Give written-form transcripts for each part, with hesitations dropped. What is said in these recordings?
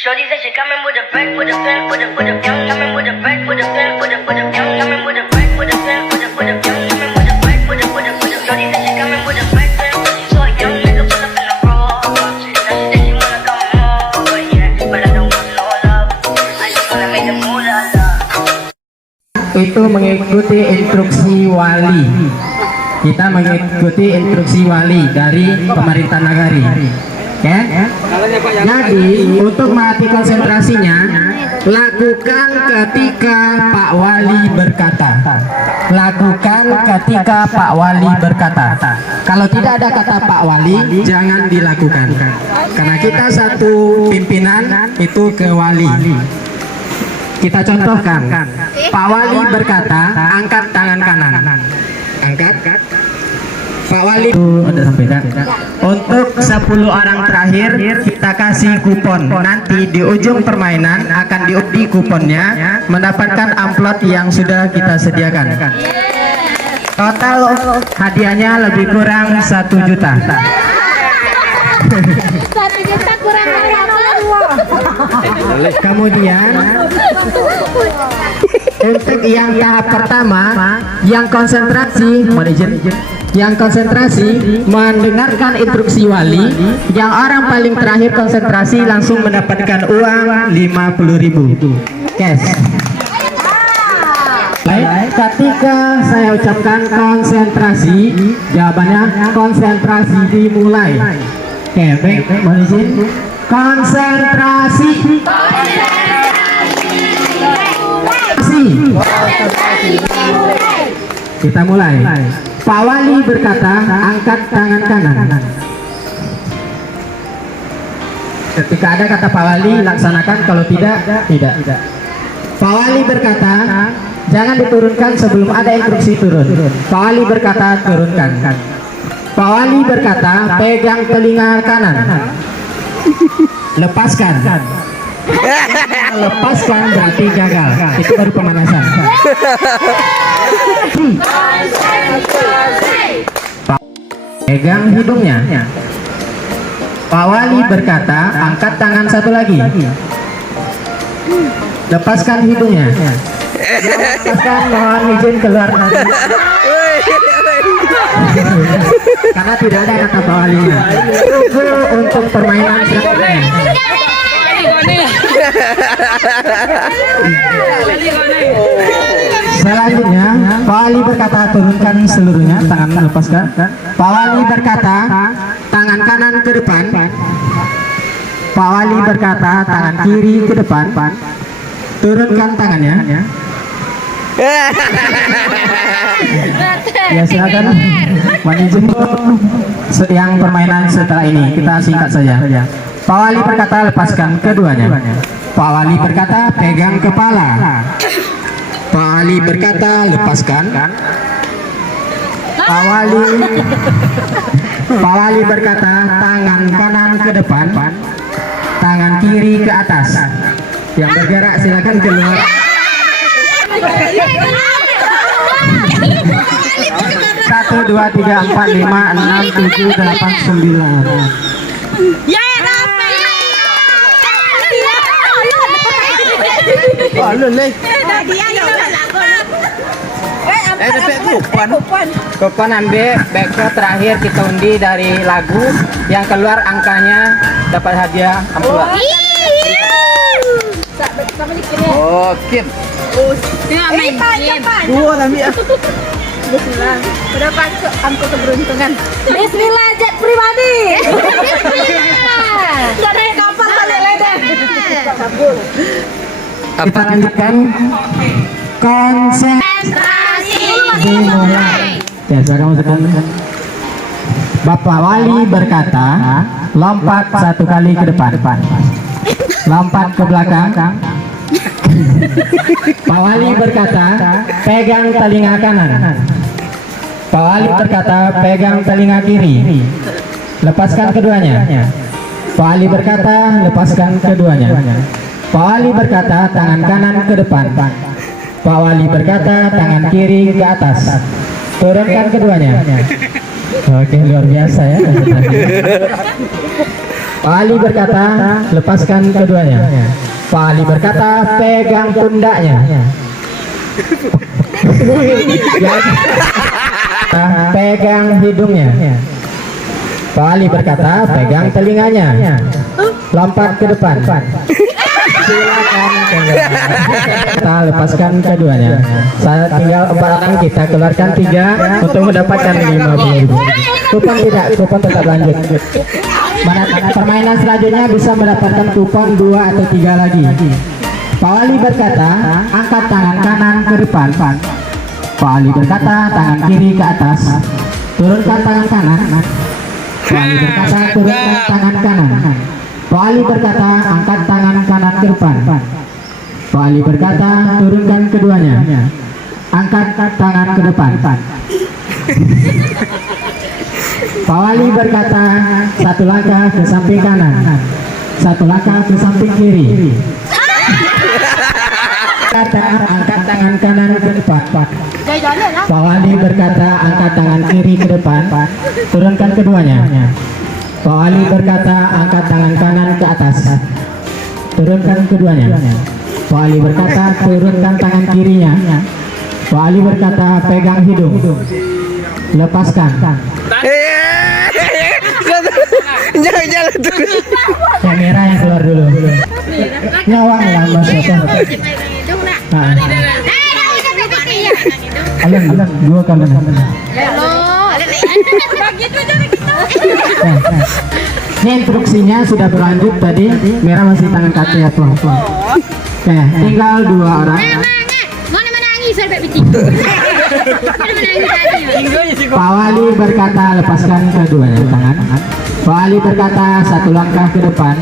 Shorty said she coming with a back, with a fan, with a young, coming with a back, with a fan, with a young, coming with a back, with a fan, with a young, coming with a back, with a. Shorty said she coming with a back, fan, she saw a young nigga pull up in the raw. Now she said she wanna come over, yeah, but I don't want no love. I just wanna make the moolah love. Itu mengikuti instruksi wali. Kita mengikuti instruksi wali dari pemerintah nagari. Oke? Jadi untuk melatih konsentrasinya, lakukan ketika Pak Wali berkata. Lakukan ketika Pak Wali berkata. Kalau tidak ada kata Pak Wali, jangan dilakukan. Karena kita satu pimpinan itu ke wali. Kita contohkan, Pak Wali berkata, angkat tangan kanan. Angkat. Pak Wali ada sampaikan. Untuk 10 orang terakhir kita kasih kupon. Nanti di ujung permainan akan diundi kuponnya, mendapatkan amplop yang sudah kita sediakan. Total hadiahnya lebih kurang 1 juta. 1 juta kurang berapa? Kemudian untuk yang tahap pertama, yang konsentrasi, mendengarkan instruksi wali, yang orang paling terakhir konsentrasi langsung mendapatkan uang 50.000 cash. Baik, ketika saya ucapkan konsentrasi, jawabannya konsentrasi dimulai. Oke, baik, mohon izin. Konsentrasi. Kita mulai. Pak Wali berkata, angkat tangan kanan. Ketika ada kata Pak Wali, laksanakan. Kalau tidak, tidak. Pak Wali berkata, jangan diturunkan sebelum ada instruksi turun. Pak Wali berkata, turunkan. Pak Wali berkata, pegang telinga kanan. Lepaskan. Lepaskan berarti gagal. Itu baru pemanasan. Pegang hidungnya. Pak Wali berkata, angkat tangan satu lagi. Lepaskan hidungnya. Lepaskan, mohon izin keluar nanti. Karena tidak ada kata Pak Walinya. Tunggu untuk permainan selanjutnya. Selanjutnya, Pak Wali berkata, turunkan seluruhnya, tangan lepaskan. Pak Wali berkata, tangan kanan ke depan. Pak Wali berkata, tangan kiri ke depan. Turunkan tangannya. Ya silakan manajemen yang permainan setelah ini kita singkat saja. Pak Wali berkata, lepaskan keduanya. Pak Wali berkata, pegang kepala. Pak Wali berkata, lepaskan. Pak Wali berkata, tangan kanan ke depan, tangan kiri ke atas. Yang bergerak silakan keluar. 1, 2, 3, 4, 5, 6, 7, 8, 9. Kupon ambil backshot terakhir kita undi dari lagu, yang keluar angkanya dapat hadiah amplop. Oke. Dua ambil. Bismillah. Berapa angka keberuntungan? Bismillah, jet pribadi. Bismillah. Jadi kapal balik leden. Kita lanjutkan. Konsentrasi dimulai. Ya, silakan masukkan. Bapak Wali berkata, lompat 1 kali ke depan. Lompat ke belakang. Pak Wali berkata, pegang telinga kanan. Pak Wali berkata, pegang telinga kiri. Lepaskan keduanya. Pak Wali berkata, lepaskan keduanya. Pak Wali berkata, tangan kanan ke depan. Pak Wali berkata, tangan kiri ke atas. Turunkan keduanya. Oke, luar biasa ya. Pak Ali berkata, lepaskan keduanya. Pak Ali berkata, pegang pundaknya. Pegang hidungnya. Pak Ali berkata, pegang telinganya. Lompat ke depan. Silakan. Kita lepaskan keduanya. Saya tinggal 4 orang, kita keluarkan 3 untuk mendapatkan 50.000. Kupon tidak, kupon tetap lanjut. Permainan selanjutnya bisa mendapatkan kupon 2 atau 3 lagi. Pak Wali berkata, angkat tangan kanan ke depan. Pak Ali berkata, tangan kiri ke atas. Turunkan tangan kanan. Pak Ali berkata, turunkan tangan kanan. Pak Ali berkata, angkat tangan kanan ke depan. Pak Ali berkata, turunkan keduanya. Angkat tangan ke depan. Pak Wali berkata, 1 langkah ke samping kanan, 1 langkah ke samping kiri. Angkat tangan kanan ke depan. Pak Wali berkata, angkat tangan kiri ke depan. Turunkan keduanya. Pak Wali berkata, angkat tangan kanan ke atas. Turunkan keduanya. Pak Wali berkata, turunkan tangan kirinya. Pak Wali berkata, pegang hidung. Lepaskan. Jangan tuh. Kamera yang keluar dulu. Nyawang yang masuk. Alan, 2 kamera. Ini instruksinya sudah berlanjut tadi. Merah masih tangan kaki ya tuh. Oke, tinggal 2 orang. Pak Wali berkata, lepaskan keduanya tangan. Pak Wali berkata, 1 langkah ke depan.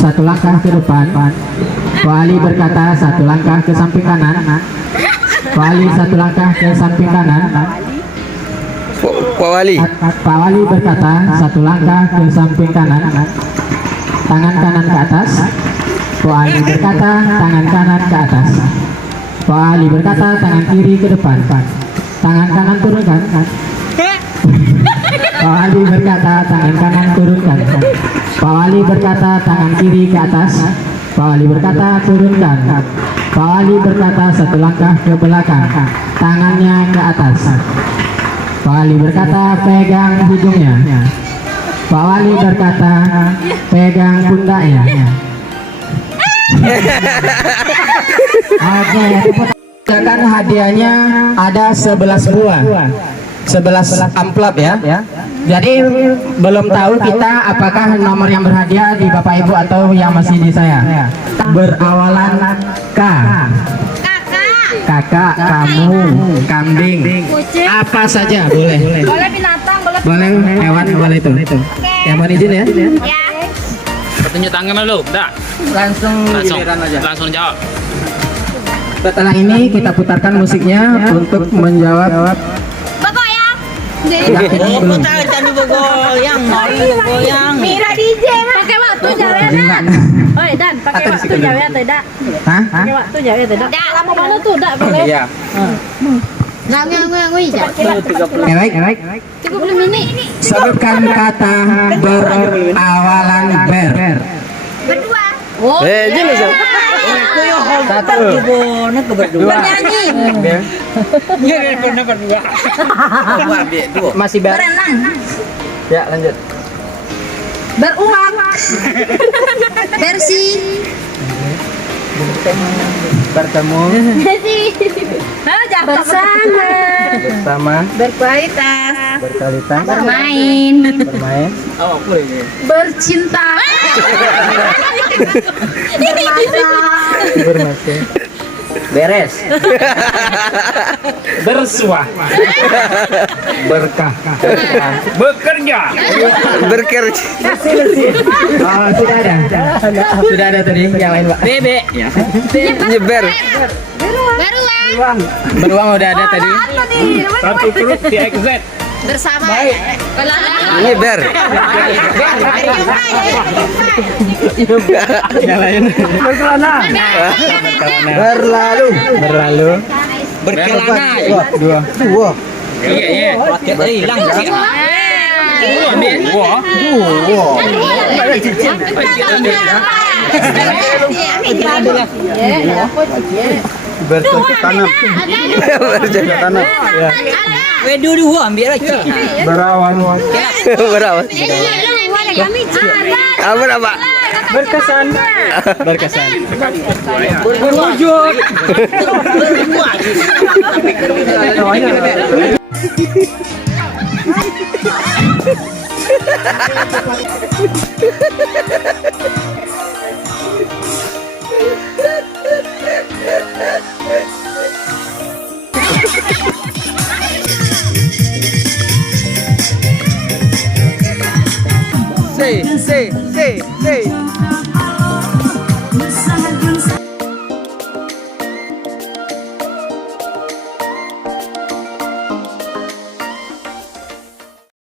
1 langkah ke depan. Pak Wali berkata, 1 langkah ke samping kanan. Pak Wali 1 langkah ke samping kanan. Pak Wali. Pak Wali berkata, 1 langkah ke samping kanan. Tangan kanan ke atas. Pak Wali berkata, tangan kanan ke atas. Pak Ali berkata, tangan kiri ke depan. Tangan kanan turunkan. Pak Ali berkata, tangan kanan turunkan. Pak Ali berkata, tangan kiri ke atas. Pak Ali berkata, turunkan. Pak Ali berkata, 1 langkah ke belakang. Tangannya ke atas. Pak Ali berkata, pegang hidungnya. Pak Ali berkata, pegang pundaknya. Oke, silakan hadiahnya ada 11 buah, 11 amplop ya. Jadi belum tahu kita apakah nomor yang berhadiah di Bapak Ibu atau yang masih di saya. Berawalan K. Kakak, kamu, kambing, apa saja boleh. Boleh binatang, Boleh hewan, boleh itu. Yang mau izin ya? Tunjuk tangan dulu, udah. Langsung jawab. Setelah ini kita putarkan musiknya untuk menjawab. Begoyang. Goyang. Mira DJ mah. Pakai waktu jawabnya. Oi, Dan, pakai waktu jawabnya tidak. Hah? Pakai waktu jawabnya tidak. Lama mana tuh, tidak boleh. Iya. Baik. 30 menit. Sebutkan kata berawalan ber. Berdua. Oh. Jenis. Satu. Bernyanyi. Masih ber. Berenang. Ya, lanjut. Beruang. Bersih. Bertemu bersama Berkualitas. berkualitas Bermain. Bercinta. bermasa beres bersuah berkah Bekerja. Berkerja. oh, sudah ada tadi yang lain Pak. Bebek. Nyeber. Beruang udah ada tadi. Satu perut di XZ. Bersama. Nyeber. Yang lain Berlalu. berkelana dua Iya. Hilang. Wah. Bercocok tanam. Bercocok tanam. Ya. Berawan. Berawan. Apa apa? Berkesan. Berwujud. Say.